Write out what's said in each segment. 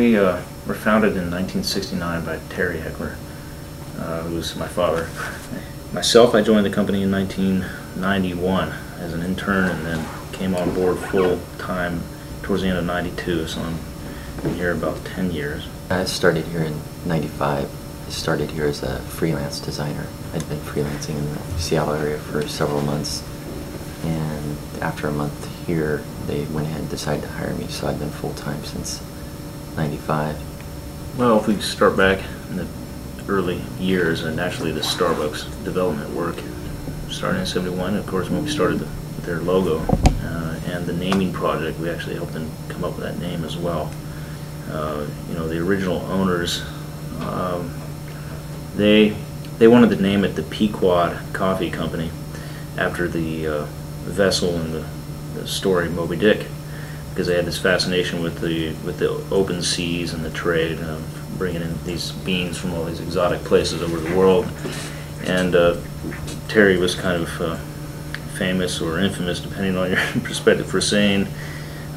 We were founded in 1969 by Terry Heckler, who was my father. Myself, I joined the company in 1991 as an intern and then came on board full-time towards the end of '92, so I've been here about 10 years. I started here in '95. I started here as a freelance designer. I'd been freelancing in the Seattle area for several months, and after a month here, they went ahead and decided to hire me, so I've been full-time since '95. Well, if we start back in the early years, and actually the Starbucks development work started in '71, of course, when we started their logo and the naming project, we actually helped them come up with that name as well. You know, the original owners, they wanted to name it the Pequod Coffee Company after the vessel in the story Moby Dick, because they had this fascination with the open seas and the trade, bringing in these beans from all these exotic places over the world. And Terry was kind of famous or infamous, depending on your perspective, for saying,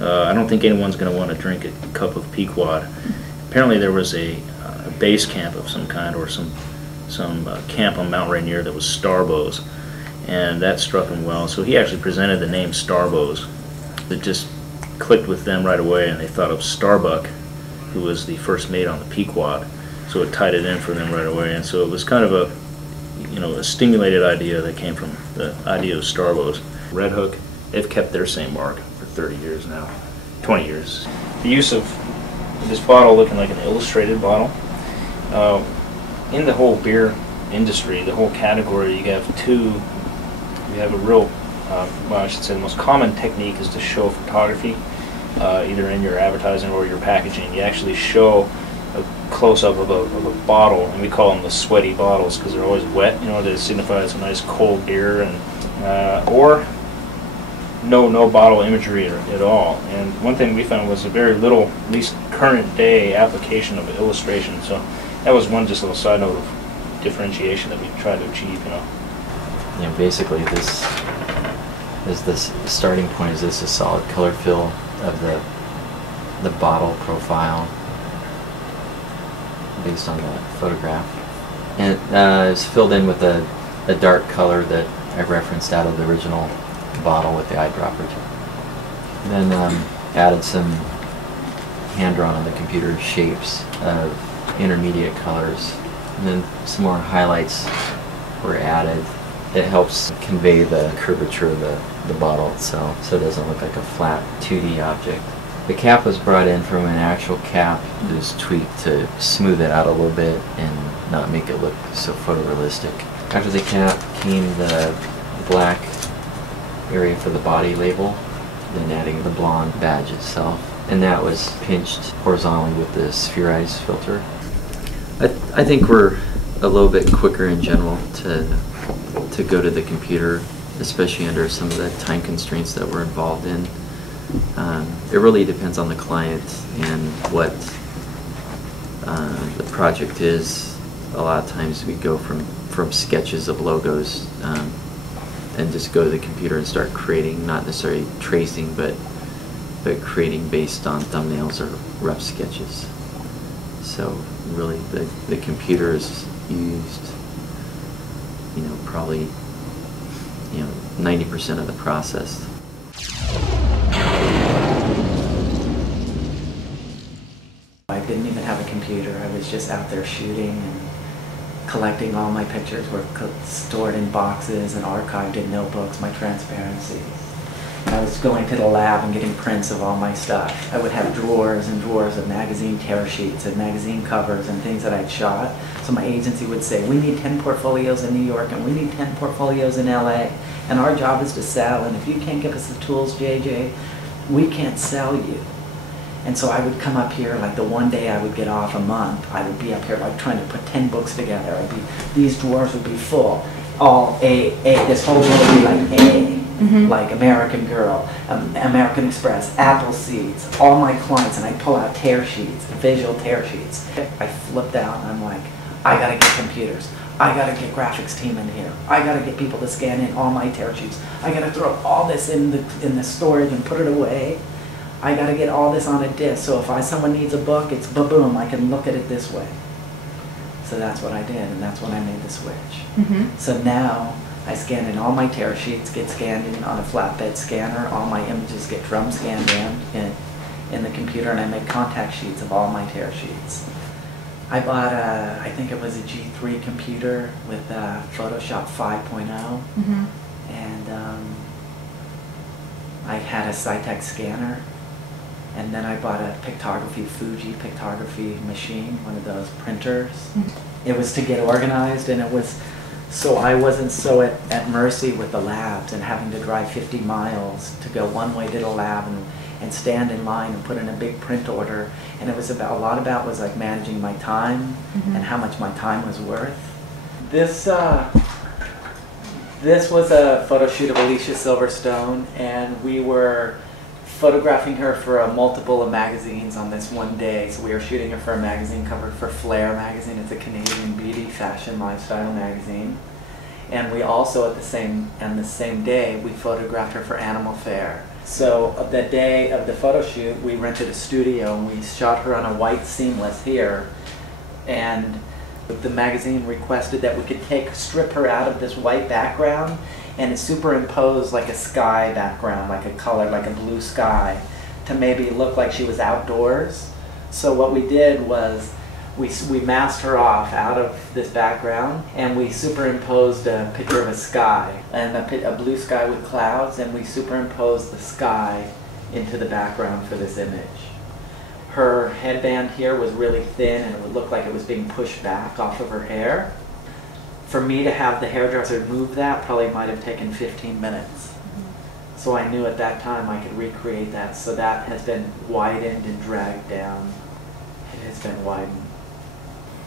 I don't think anyone's going to want to drink a cup of Pequod. Apparently there was a base camp of some kind, or some camp on Mount Rainier that was Starbows, and that struck him well. So he actually presented the name Starbows. That just clicked with them right away, and they thought of Starbuck, who was the first mate on the Pequod. So it tied it in for them right away, and so it was kind of a stimulated idea that came from the idea of Starbows. Red Hook, they've kept their same mark for 30 years now, 20 years. The use of this bottle looking like an illustrated bottle. In the whole beer industry, the whole category, you have a real, well, I should say the most common technique is to show photography, either in your advertising or your packaging. You actually show a close-up of a bottle, and we call them the sweaty bottles because they're always wet, you know, to signify it's a nice cold beer, and or no bottle imagery at all. And one thing we found was a very little, at least current day, application of illustration. So that was one just little side note of differentiation that we tried to achieve, you know. Yeah, basically this is this starting point. Is this a solid color fill of the bottle profile based on the photograph, and it's filled in with a dark color that I referenced out of the original bottle with the eyedropper. Then added some hand-drawn on the computer shapes of intermediate colors, and then some more highlights were added. It helps convey the curvature of the bottle itself, so it doesn't look like a flat 2D object. The cap was brought in from an actual cap. It was tweaked to smooth it out a little bit and not make it look so photorealistic. After the cap came the black area for the body label, then adding the blonde badge itself, and that was pinched horizontally with the spherized filter. I think we're a little bit quicker in general to go to the computer, especially under some of the time constraints that we're involved in. It really depends on the client and what the project is. A lot of times we go from sketches of logos and just go to the computer and start creating, not necessarily tracing, but creating based on thumbnails or rough sketches. So really the computer is used, you know, probably 90% of the process. I didn't even have a computer. I was just out there shooting and collecting. All my pictures were stored in boxes and archived in notebooks, my transparency. I was going to the lab and getting prints of all my stuff. I would have drawers and drawers of magazine tear sheets and magazine covers and things that I'd shot. So my agency would say, we need 10 portfolios in New York and we need 10 portfolios in LA. And our job is to sell, and if you can't give us the tools, JJ, we can't sell you. And so I would come up here, like the one day I would get off a month, I would be up here like trying to put 10 books together. These drawers would be full, all A, this whole row would be like A. Like American Girl, American Express, Apple Seeds, all my clients, and I pull out tear sheets, visual tear sheets. I flipped out and I'm like, I gotta get computers. I gotta get graphics team in here. I gotta get people to scan in all my tear sheets. I gotta throw all this in the storage and put it away. I got to get all this on a disc. So if someone needs a book, it's ba-boom, I can look at it this way. So that's what I did, and that's when I made the switch. Mm-hmm. So now I scan in all my tear sheets, get scanned in on a flatbed scanner. All my images get drum scanned in the computer, and I make contact sheets of all my tear sheets. I bought I think it was a G3 computer with Photoshop 5.0, Mm-hmm. and I had a Cytec scanner, and then I bought a Fuji pictography machine, one of those printers. Mm-hmm. It was to get organized, and it was so I wasn't so at mercy with the labs and having to drive 50 miles to go one way to the lab and stand in line and put in a big print order. And it was a lot about was like managing my time Mhm. and how much my time was worth. This was a photo shoot of Alicia Silverstone, and we were photographing her for multiple magazines on this one day. So we were shooting her for a magazine cover for Flair magazine. It's a Canadian beauty fashion lifestyle magazine. And we also on the same day we photographed her for Animal Fair. So the day of the photo shoot, we rented a studio and we shot her on a white seamless here. And the magazine requested that we could strip her out of this white background and superimpose like a sky background, like a color, like a blue sky, to maybe look like she was outdoors. So what we did was we masked her off out of this background, and we superimposed a picture of a sky, and a blue sky with clouds, and we superimposed the sky into the background for this image. Her headband here was really thin, and it would look like it was being pushed back off of her hair. For me to have the hairdresser move that probably might have taken 15 minutes. So I knew at that time I could recreate that. So that has been widened and dragged down. It has been widened.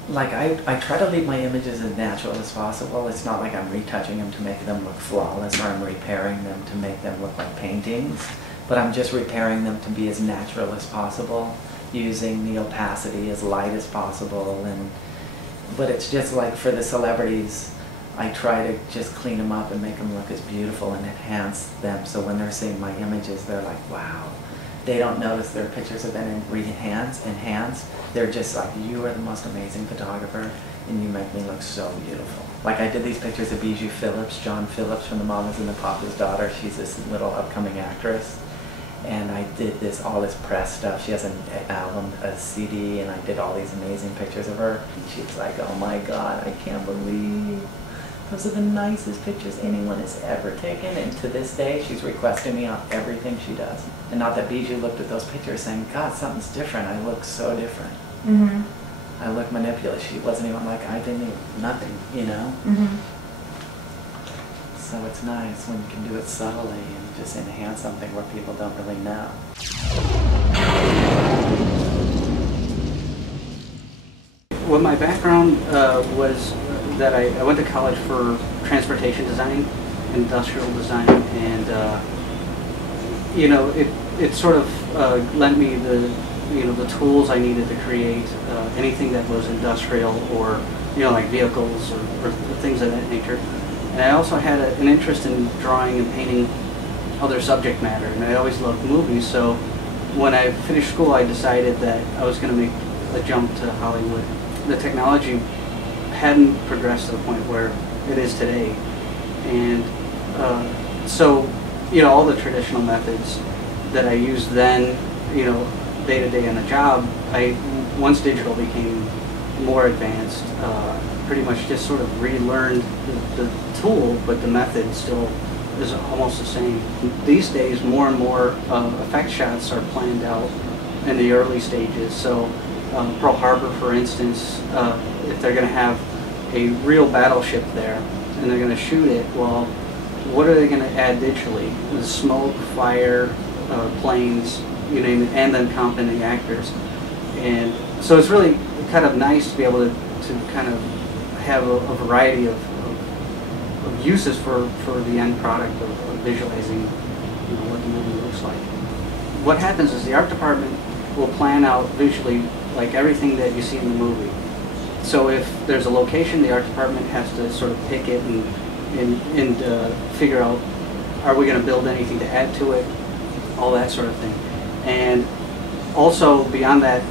Like I try to leave my images as natural as possible. It's not like I'm retouching them to make them look flawless, or I'm repairing them to make them look like paintings, but I'm just repairing them to be as natural as possible, using the opacity as light as possible. But it's just like for the celebrities, I try to just clean them up and make them look as beautiful and enhance them, so when they're seeing my images, they're like, wow. They don't notice their pictures have been enhanced. They're just like, you are the most amazing photographer, and you make me look so beautiful. Like I did these pictures of Bijou Phillips, John Phillips from The Mamas and the Papas daughter. She's this little upcoming actress. And I did all this press stuff. She has an album, a CD, and I did all these amazing pictures of her. And she's like, oh my God, I can't believe those are the nicest pictures anyone has ever taken. And to this day, she's requesting me on everything she does. And not that Bijou looked at those pictures saying, God, something's different. I look so different. Mm-hmm. I look manipulative. She wasn't even like, I didn't even, nothing, you know? Mm-hmm. So it's nice when you can do it subtly and just enhance something where people don't really know. Well, my background was that I went to college for transportation design, industrial design, and it sort of lent me the tools I needed to create anything that was industrial or like vehicles or things of that nature. And I also had an interest in drawing and painting other subject matter, and I always loved movies. So when I finished school, I decided that I was going to make a jump to Hollywood. The technology hadn't progressed to the point where it is today, and so all the traditional methods that I used then, day to day on the job, once digital became more advanced, pretty much just sort of relearned the tool, but the method still is almost the same. These days, more and more effect shots are planned out in the early stages. So Pearl Harbor, for instance, if they're going to have a real battleship there and they're going to shoot it, well, what are they going to add digitally? The smoke, fire, planes, you name it, and then comp in the actors. And so it's really kind of nice to be able to kind of have a variety of uses for the end product of visualizing what the movie looks like. What happens is the art department will plan out visually like everything that you see in the movie. So if there's a location, the art department has to sort of pick it and figure out, are we going to build anything to add to it, all that sort of thing. And also beyond that,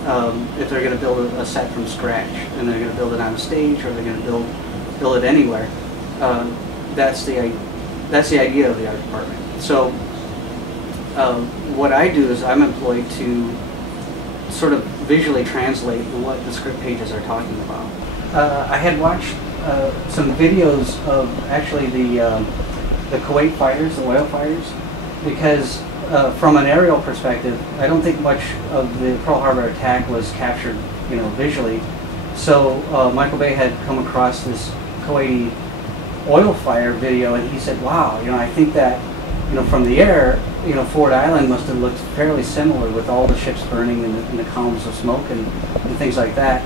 if they're going to build a set from scratch and they're going to build it on a stage or they're going to build it anywhere, that's the idea of the art department. So what I do is I'm employed to sort of visually translate what the script pages are talking about. I had watched some videos of actually the Kuwait fighters, the oil fighters, because from an aerial perspective, I don't think much of the Pearl Harbor attack was captured, visually. So Michael Bay had come across this Kuwaiti oil fire video, and he said, "Wow, I think that, from the air, Ford Island must have looked fairly similar with all the ships burning and the columns of smoke and things like that."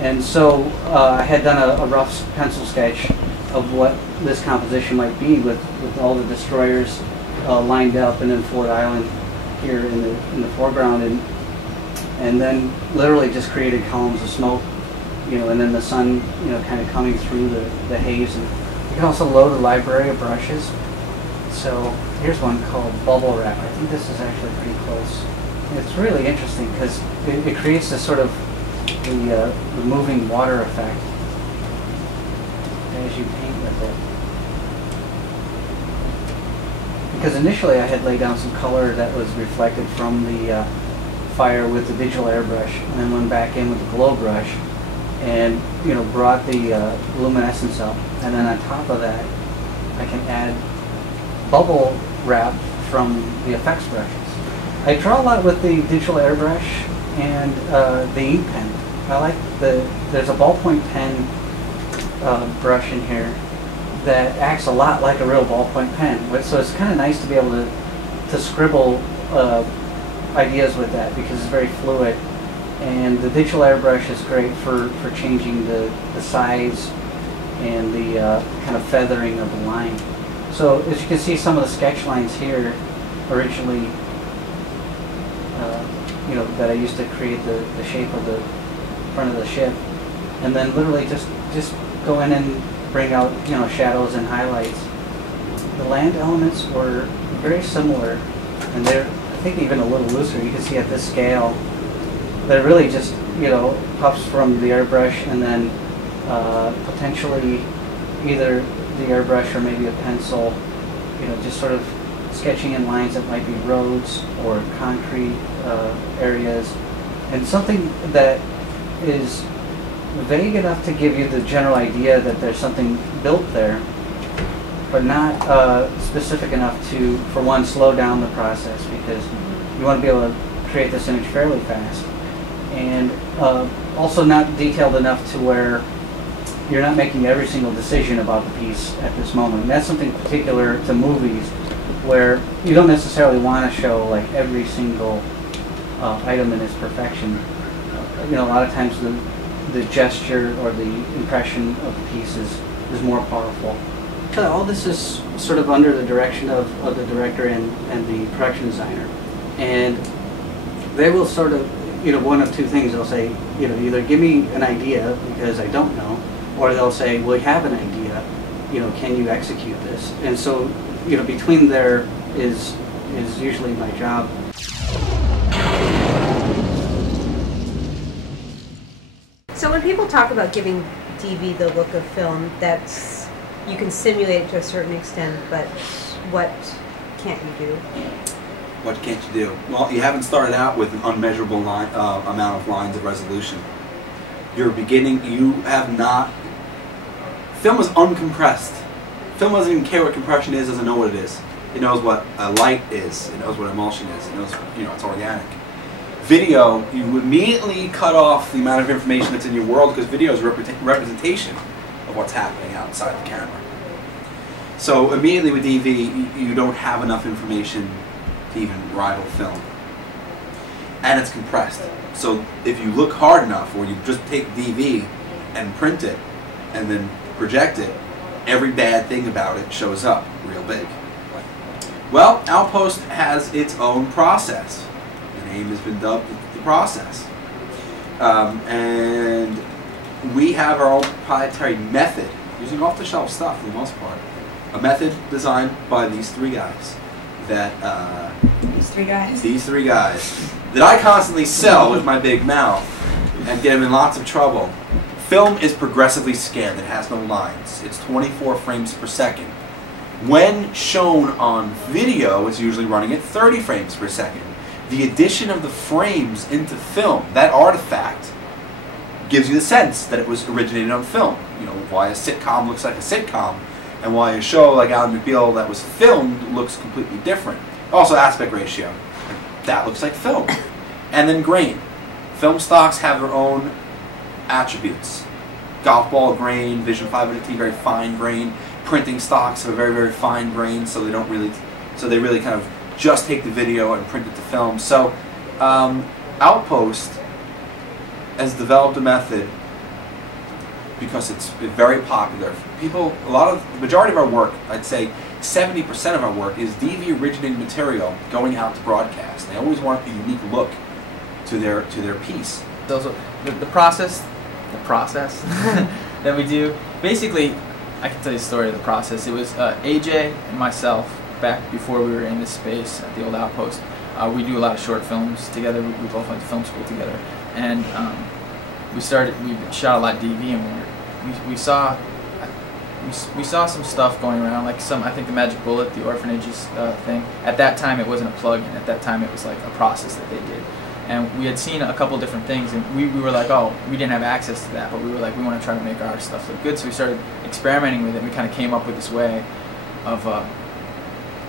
And so I had done a rough pencil sketch of what this composition might be with all the destroyers lined up, and then Ford Island here in the foreground, and then literally just created columns of smoke, and then the sun, kind of coming through the haze. And you can also load a library of brushes. So here's one called Bubble Wrap. I think this is actually pretty close. It's really interesting because it creates this sort of the moving water effect as you paint with it. Because initially I had laid down some color that was reflected from the fire with the digital airbrush, and then went back in with the glow brush and brought the luminescence up, and then on top of that I can add bubble wrap from the effects brushes. I draw a lot with the digital airbrush and the ink pen. I like there's a ballpoint pen brush in here that acts a lot like a real ballpoint pen. So it's kind of nice to be able to scribble ideas with that because it's very fluid. And the digital airbrush is great for changing the size and the kind of feathering of the line. So as you can see, some of the sketch lines here originally, that I used to create the shape of the front of the ship, and then literally just go in and bring out shadows and highlights. The land elements were very similar, and they're I think even a little looser. You can see at this scale, they're really just puffs from the airbrush, and then potentially either the airbrush or maybe a pencil, just sort of sketching in lines that might be roads or concrete areas, and something that is vague enough to give you the general idea that there's something built there, but not specific enough to, for one, slow down the process, because you want to be able to create this image fairly fast, and also not detailed enough to where you're not making every single decision about the piece at this moment. And that's something particular to movies, where you don't necessarily want to show like every single item in its perfection. A lot of times the gesture or the impression of the piece is more powerful. All this is sort of under the direction of the director and the production designer, and they will sort of, one of two things. They'll say, either give me an idea because I don't know, or they'll say, we have an idea, can you execute this? And so, between there is usually my job. So when people talk about giving DV the look of film, you can simulate it to a certain extent, but what can't you do? What can't you do? Well, you haven't started out with an unmeasurable amount of lines of resolution. You're beginning, you have not, film is uncompressed. Film doesn't even care what compression is, doesn't know what it is. It knows what a light is, it knows what emulsion is, it knows, it's organic. Video, you immediately cut off the amount of information that's in your world, because video is a representation of what's happening outside the camera. So immediately with DV, you don't have enough information to even rival film. And it's compressed. So if you look hard enough, or you just take DV and print it, and then project it, every bad thing about it shows up real big. Well, Outpost has its own process. The name has been dubbed the process. And we have our own proprietary method, using off-the-shelf stuff for the most part. A method designed by these three guys. that These three guys. these three guys that I constantly sell with my big mouth and get them in lots of trouble. Film is progressively scanned. It has no lines. It's 24 frames per second. When shown on video, it's usually running at 30 frames per second. The addition of the frames into film, that artifact, gives you the sense that it was originated on film. You know, why a sitcom looks like a sitcom, and why a show like Ally McBeal that was filmed looks completely different. Also, aspect ratio. That looks like film. And then grain. Film stocks have their own attributes. Golf ball grain, Vision 500T, very fine grain. Printing stocks have a very, very fine grain, so they really kind of just take the video and print it to film. So Outpost has developed a method because it's very popular. People, the majority of our work, I'd say 70% of our work is DV originated material going out to broadcast. They always want a unique look to their piece. So the process that we do, basically, I can tell you the story of the process. It was AJ and myself, back before we were in this space at the old Outpost. We do a lot of short films together. We both went to film school together. And we shot a lot of DV, and we saw some stuff going around, like I think the Magic Bullet, the Orphanages thing. At that time, it wasn't a plug-in. At that time, it was like a process that they did. And we had seen a couple different things, and we were like, oh, we didn't have access to that, but we were like, we want to try to make our stuff look good. So we started experimenting with it, and we kind of came up with this way of,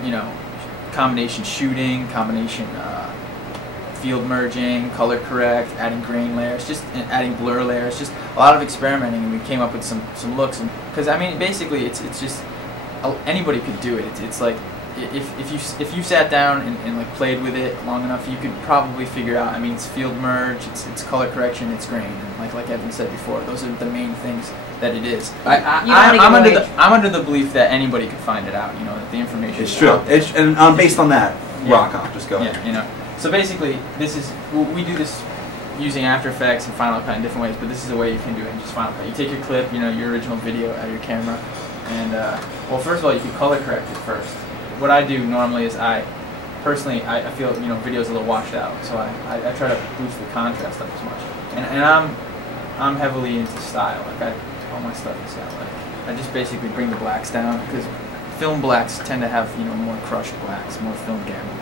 you know, combination shooting, combination field merging, color correct, adding grain layers, just adding blur layers, just a lot of experimenting, and we came up with some looks. And because I mean, basically, it's just anybody could do it. It's like if you sat down and like played with it long enough, you could probably figure out. I mean, it's field merge, it's color correction, it's grain, and like Evan said before, those are the main things that it is. I'm under the belief that anybody could find it out. You know, that the information. It's true. And based on that, rock on. Just go ahead. Yeah, you know. So basically, we do this using After Effects and Final Cut in different ways, but this is a way you can do it in just Final Cut. You take your clip, you know, your original video out of your camera, and well, first of all, you can color correct it first. What I do normally is I feel, you know, video's a little washed out, so I try to boost the contrast up as much. And I'm heavily into style. Like all my stuff is got like I just basically bring the blacks down, because film blacks tend to have, you know, more crushed blacks, more film gamma.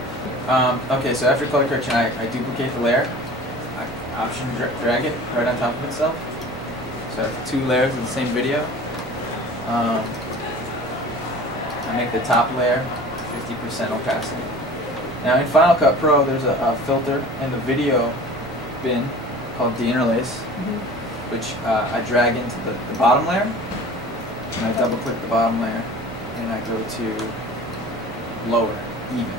Okay, so after color correction, I duplicate the layer. I option drag it right on top of itself. So I have 2 layers of the same video. I make the top layer 50% opacity. Now in Final Cut Pro, there's a filter in the video bin called deinterlace, which I drag into the bottom layer, and I double click the bottom layer, and I go to lower, even.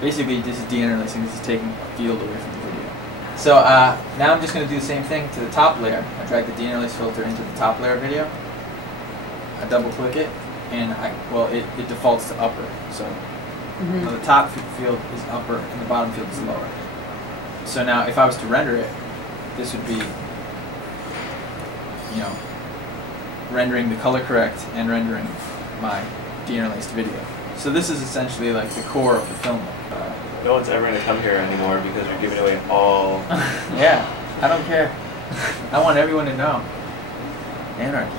Basically, this is deinterlacing. This is taking a field away from the video. So now I'm just going to do the same thing to the top layer. I drag the deinterlace filter into the top layer video. I double click it, and it defaults to upper. So the top field is upper, and the bottom field is lower. So now, if I was to render it, this would be, you know, rendering the color correct and rendering my deinterlaced video. So this is essentially like the core of the film. No one's ever going to come here anymore because you're giving away all... Yeah, I don't care. I want everyone to know. Anarchy.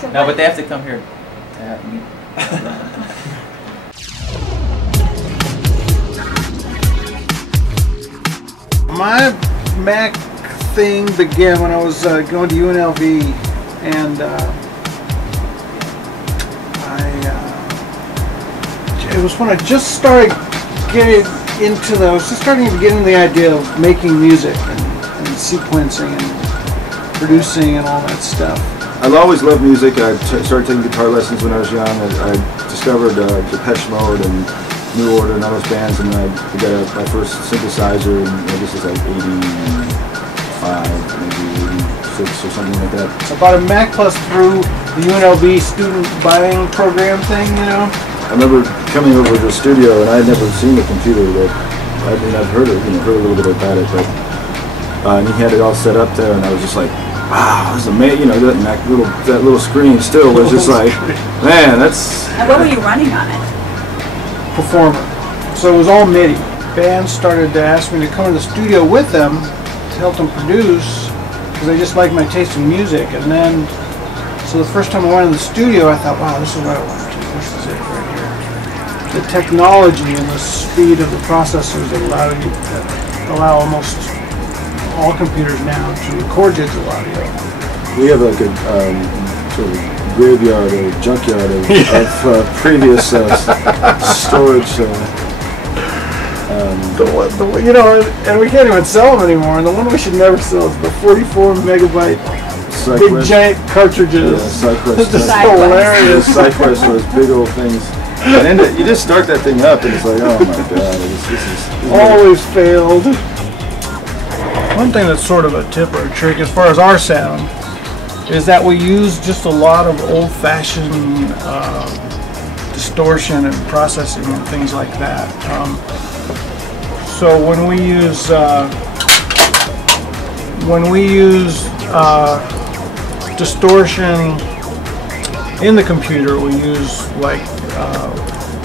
So no, but they have to come here to have me. My Mac thing began when I was going to UNLV, and it was when I just started I was just starting to get into the idea of making music and sequencing and producing and all that stuff. I've always loved music. I started taking guitar lessons when I was young. I discovered Depeche Mode and New Order and all those bands, and I got my first synthesizer, and I guess it's like 85, maybe 86 or something like that. I bought a Mac Plus through the UNLV student buying program thing, you know. I remember coming over to the studio, and I had never seen a computer that, I mean, I'd heard a little bit about it, but and he had it all set up there, and I was just like, wow, this is amazing. You know, that little screen still was just like, man, that's. And what were you running on it? performer. So it was all MIDI. Bands started to ask me to come to the studio with them to help them produce, because they just liked my taste in music. And then, so the first time I went in the studio, I thought, wow, this is what I want to do. This is it right here. The technology and the speed of the processors that allow almost all computers now to record digital audio. We have like a sort of graveyard or junkyard of previous storage. You know, and we can't even sell them anymore. And the one we should never sell is the 44 megabyte big giant cartridges. Yeah, Cyclist. This is hilarious. Cyclist, those big old things. And you just start that thing up, and it's like, oh my god, this is always failed. One thing that's sort of a tip or a trick as far as our sound is that we use just a lot of old-fashioned distortion and processing and things like that. So when we use distortion in the computer, we use like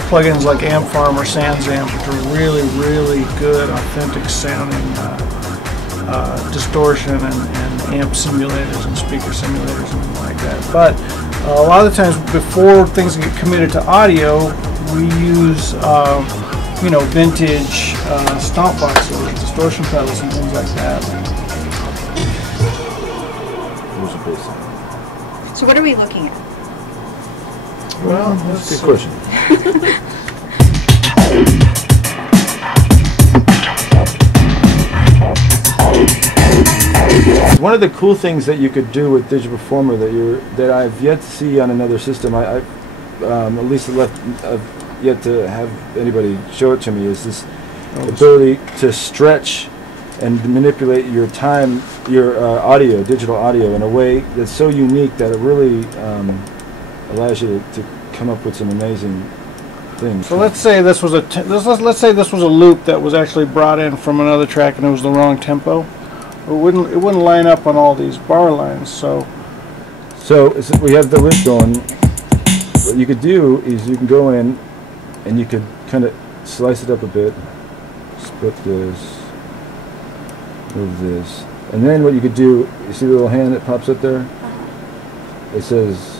plugins like AmpFarm or SansAmp, which are really, really good, authentic sounding distortion and amp simulators and speaker simulators and things like that. But a lot of the times before things get committed to audio, we use you know, vintage stomp boxes, distortion pedals and things like that. So what are we looking at? Well, that's a good question. One of the cool things that you could do with Digital Performer that I've yet to see on another system, I've at least I've yet to have anybody show it to me, is this ability to stretch and manipulate your time, your audio, digital audio, in a way that's so unique that it really allows you to come up with some amazing things. So let's say this was let's say this was a loop that was actually brought in from another track and it was the wrong tempo. It wouldn't line up on all these bar lines. So we have the loop going. What you could do is you can go in and you could kind of slice it up a bit, split this, move this, and then what you could do, you see the little hand that pops up there? It says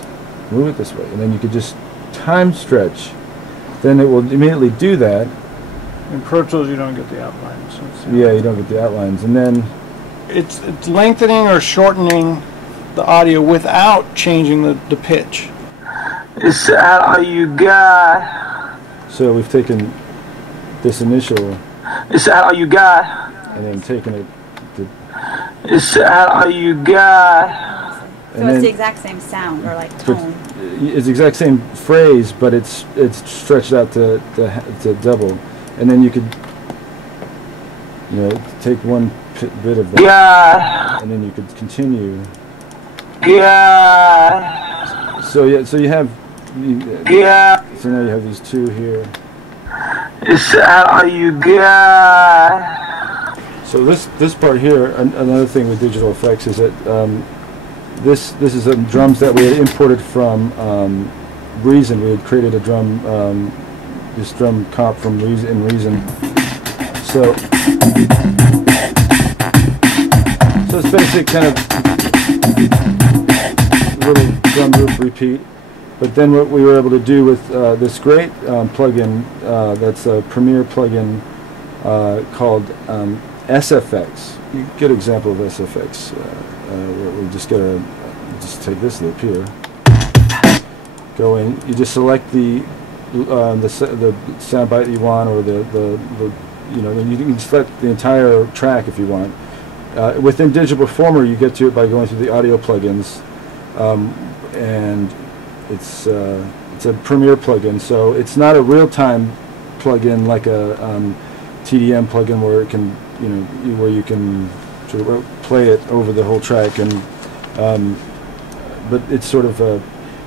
move it this way, and then you could just time stretch. Then it will immediately do that. In Pro Tools you don't get the outlines. Yeah, you don't get the outlines, and then it's lengthening or shortening the audio without changing the pitch. Is that all you got? So we've taken this initial. Is that all you got? And then taken it to. Is that all you got? So it's the exact same sound or like tone. It's the exact same phrase, but it's stretched out to double, and then you could, you know, take one bit of that, yeah, and then you could continue. Yeah. So you have. Yeah. So now you have these two here. Is that all you got? So this part here, another thing with digital effects is that this is drums that we had imported from Reason. We had created a drum, this drum comp from Reason. So it's basic kind of little drum loop repeat. But then what we were able to do with this great plugin, that's a Premiere plugin called SFX. A good example of SFX. We just take this loop here. Go in. You just select the sound bite that you want, or the you know, you can select the entire track if you want. Within Digital Performer, you get to it by going through the audio plugins, and it's a Premiere plugin, so it's not a real-time plugin like a TDM plugin where it can, you know, where you can sort of play it over the whole track, and but it's sort of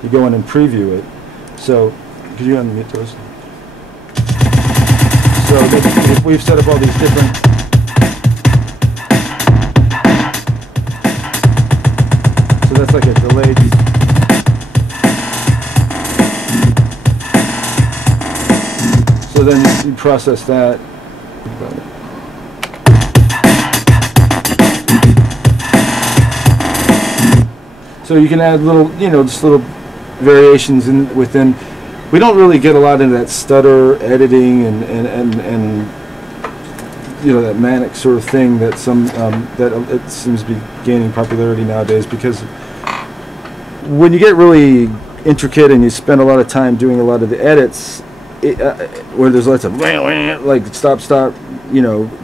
you go in and preview it. So could you unmute those? So we've set up all these different. So that's like a delayed. So so then you process that. So you can add little, just little variations within. We don't really get a lot into that stutter editing and that manic sort of thing that it seems to be gaining popularity nowadays, because when you get really intricate and you spend a lot of time doing a lot of the edits, where there's lots of like stop,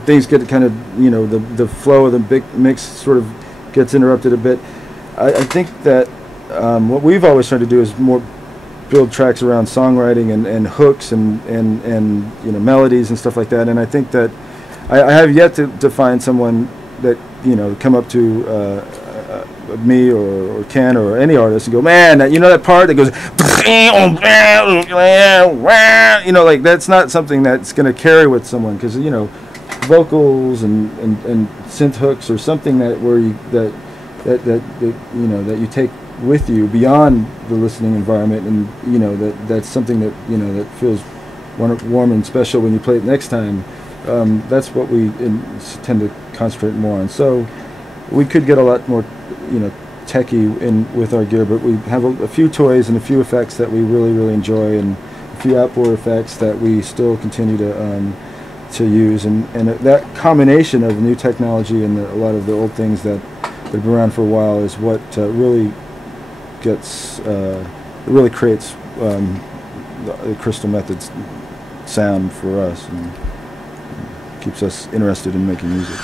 things get kind of the flow of the big mix sort of gets interrupted a bit. I think that what we've always tried to do is more build tracks around songwriting and hooks and melodies and stuff like that. And I think that I have yet to find someone that come up to me or Ken or any artist and go, man, that part that goes, like that's not something that's going to carry with someone, because vocals and synth hooks or something that you take with you beyond the listening environment, and that's something that feels warm and special when you play it next time. That's what we tend to concentrate more on. So we could get a lot more techie in with our gear, but we have a few toys and a few effects that we really enjoy, and a few outboard effects that we still continue to use, and that combination of new technology and a lot of the old things that have been around for a while is what really creates the Crystal Methods sound for us and keeps us interested in making music.